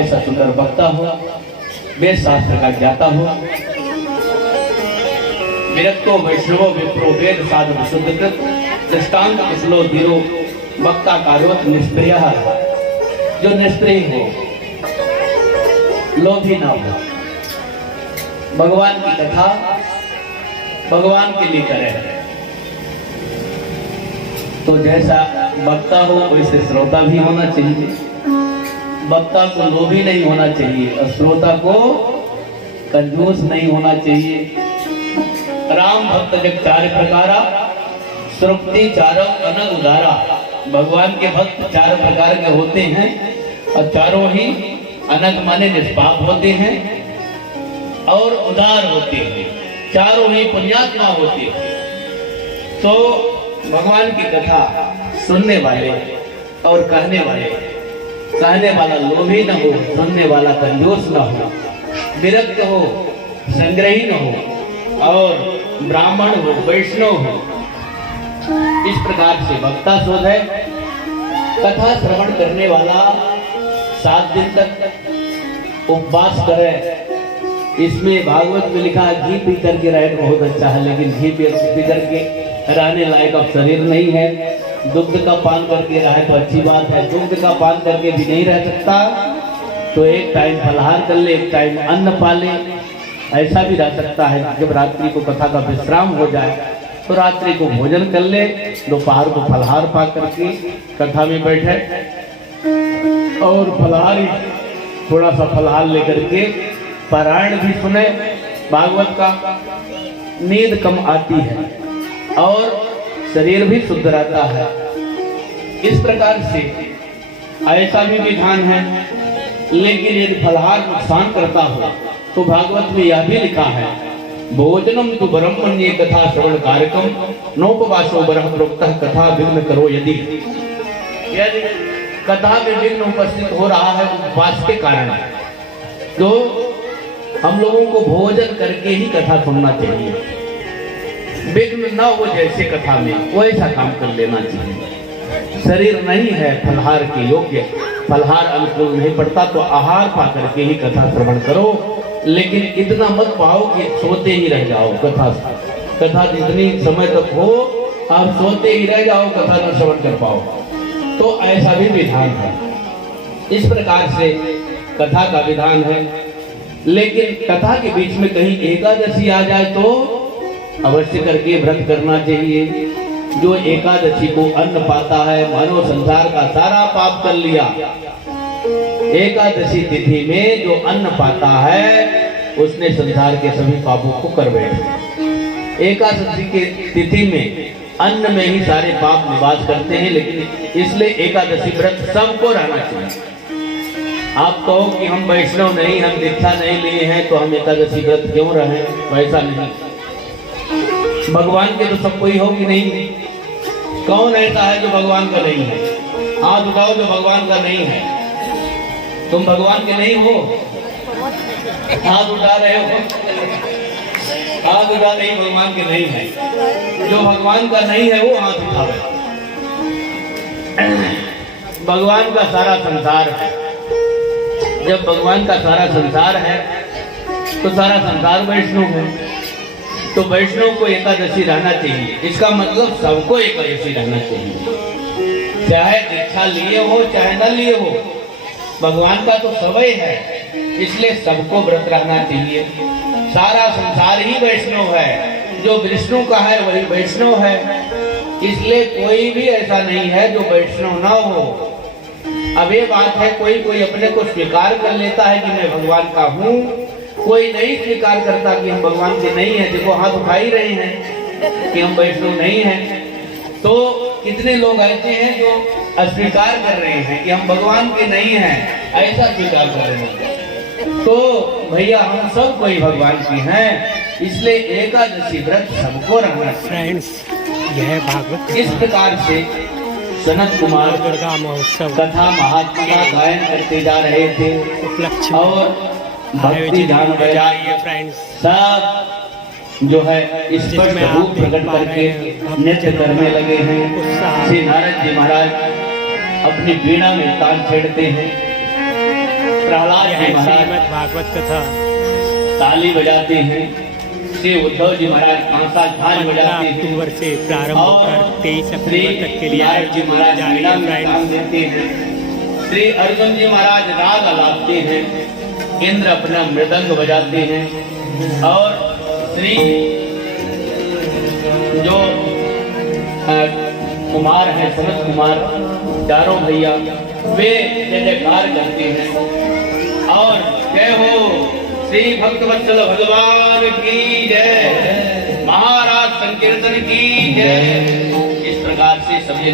ऐसा सुंदर वक्ता हो, वेद शास्त्र का ज्ञाता हो, विरक्तो वैष्णवो विप्रो वेद साधु शुद्धकृत दृष्टांत कुशलो धीरो वक्ता कार्योत निष्प्रिय, जो निष्प्रिय हो, लोभी ना हो, भगवान की कथा भगवान के लिए करे, तो जैसा वक्ता हो वैसे श्रोता भी होना चाहिए। वक्ता को लोभी नहीं होना चाहिए और श्रोता को कंजूस नहीं होना चाहिए। राम भक्त जग चार प्रकारा श्रुति चारों अनग उदारा। भगवान के भक्त चार प्रकार के होते हैं और चारों ही अनग माने निष्पाप होते हैं और उदार होते हैं, चारों ही पुण्यात्मा होते हैं। तो भगवान की कथा सुनने वाले और कहने वाला लोभी न हो, सुनने वाला कंजूस न हो, विरक्त हो, संग्रही न हो और ब्राह्मण हो, वैष्णव हो, इस प्रकार से वक्ता शोध है। कथा श्रवण करने वाला 7 दिन तक उपवास करे। इसमें भागवत में लिखा है घी पी करके रहे तो बहुत अच्छा है, लेकिन घी पी करके रहने लायक अब शरीर नहीं है। दुग्ध का पान करके रहे तो अच्छी बात है, दुग्ध का पान करके भी नहीं रह सकता तो एक टाइम फलाहार कर ले, एक टाइम अन्न पा ले। ऐसा भी रह सकता है जब रात्रि को कथा का विश्राम हो जाए तो रात्रि को भोजन कर ले, दोपहर को फलाहार पा करके कथा में बैठे और फलाहार थोड़ा सा फलाहार लेकर के पारायण भी सुने भागवत का। नींद कम आती है और शरीर भी शुद्ध रहता है। इस प्रकार से ऐसा भी विधान है। लेकिन यदि फलाहार नुकसान करता हो तो भागवत में यह भी लिखा है भोजनम तु ब्रह्मण्य कथा श्रवण कार्यक्रम नोपवासो ब्रह्म प्रोक्तः कथा विघ्न करो। यदि कथा में विघ्न उपस्थित हो रहा है उपवास के कारण, तो हम लोगों को भोजन करके ही कथा सुनना चाहिए। विघ्न न हो जैसे कथा में वैसा काम कर लेना चाहिए। शरीर नहीं है फलहार के योग्य, फलहार अनुकूल नहीं पड़ता तो आहार पा करके ही कथा श्रवण करो। लेकिन इतना मत पाओ कि सोते ही रह जाओ। कथा जितनी समय तक हो आप सोते ही रह जाओ, कथा न श्रवण कर पाओ, तो ऐसा भी विधान है। इस प्रकार से कथा का विधान है। लेकिन कथा के बीच में कहीं एकादशी आ जाए तो अवश्य करके व्रत करना चाहिए। जो एकादशी को अन्न पाता है मानो संसार का सारा पाप कर लिया। एकादशी तिथि में जो अन्न पाता है उसने संसार के सभी पापों को कर बैठे। एकादशी के तिथि में अन्न में ही सारे पाप निवास करते हैं। लेकिन इसलिए एकादशी व्रत सबको रहना चाहिए। आप कहो कि हम वैष्णव नहीं, हम दीक्षा नहीं लिए हैं तो हम एकादशी व्रत क्यों रहें? वैसा नहीं। भगवान के तो सबको ही हो कि नहीं? कौन ऐसा है जो भगवान का नहीं है? हाथ उठाओ जो भगवान का नहीं है। तुम भगवान के नहीं हो? हाथ उठा रहे हो? हाथ उठा नहीं, भगवान के नहीं है। जो भगवान का नहीं है वो हाथ उठावे। भगवान का सारा संसार है। जब भगवान का सारा संसार है तो सारा संसार वैष्णव है। तो वैष्णव को एकादशी रहना चाहिए। इसका मतलब सबको एकादशी रहना चाहिए, चाहे दीक्षा लिए हो चाहे न लिए हो। भगवान का तो समय है, इसलिए सबको व्रत रहना चाहिए। सारा संसार ही वैष्णव है। जो विष्णु का है वही वैष्णव है। इसलिए कोई भी ऐसा नहीं है जो वैष्णव ना हो। अब ये बात है, कोई अपने को स्वीकार कर लेता है कि मैं भगवान का हूँ, कोई नहीं स्वीकार करता कि हम भगवान के नहीं हैं। देखो हाथ उठा ही रहे हैं कि हम वैष्णव नहीं हैं। तो कितने लोग ऐसे हैं जो अस्वीकार कर रहे हैं कि हम भगवान के नहीं हैं, ऐसा स्वीकार कर रहे हैं। तो भैया हम सब कोई भगवान के हैं, इसलिए एकादशी व्रत सबको रहना चाहिए। यह भागवत इस प्रकार से सनत कुमार दुर्गा महोत्सव कथा महात्मा का गायन करते जा रहे थे उपलक्ष्य और भक्ति ध्यान फ्रेंड्स सब जो है स्पष्ट रूप प्रकट करके नृत्य करने लगे हैं। श्री नारद जी महाराज अपनी वीणा में तान छेड़ते हैं। प्रहलाद यह जी महाराज श्रीमद् भागवत कथा ताली बजाते हैं, श्री उद्धव जी महाराज कांसा झांझ 15 बजाते हैं अक्टूबर से प्रारंभ होकर 23 श्री अक्टूबर तक के लिए नारद जी आयोजित महाराज जा रही वीणा है में फ्रेंड्स। काम देते हैं, श्री अर्जुन जी महाराज राग अलापते हैं, इंद्र अपना मृदंग बजाते हैं और श्री जो कुमार है सनत कुमार चारों भैया वे जय जयकार करते हैं और जय हो श्री भक्तवत्सल भगवान की जय, महाराज संकीर्तन की जय। इस प्रकार से सभी